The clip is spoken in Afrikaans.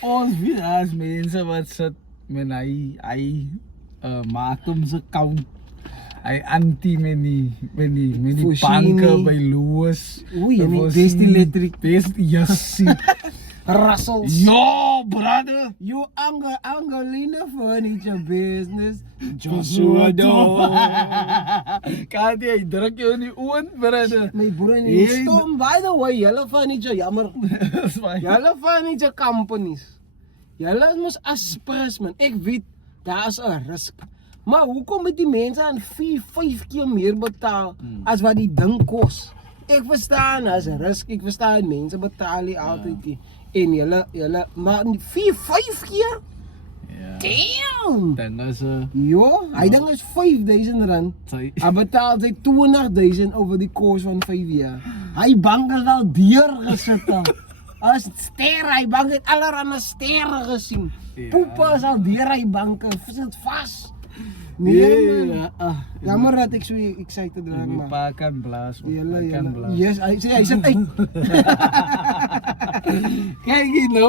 Ons weet as mense wat sit met hy maak hom se count. Hy anti met die banke by Loos. Oei, en die Best Electric. Yes. Russells. Yo, brother. You Angelina Furniture Business. Joshua Do. Kan jy druk jou in die oon, brother? My broer in die stom. By the way, julle furniture, jammer. Julle furniture companies. Julle mos aspres man. Ek weet, daar is 'n risk. Maar hoekom moet die mense aan 4-5 keer meer betaal as wat die ding kos? Ek verstaan, as 'n risk, ek verstaan mense betaal nie altyd nie. En julle maar 4-5 keer? Ja. Damn! Dan is Jo, hy ding is R5,000. Hy betaal sy 20,000 over die koers van 5 jaar. Hy bank is al deur gesit. As ster, hy bank het allerhande sterre gesien. Poepe is al deur hy banke, sit vas. Nee, man. Jammer dat ek so excited raak, my maar pa kan blaas. Julle, yes, hy sê hy sit uit. Kyk hier nou.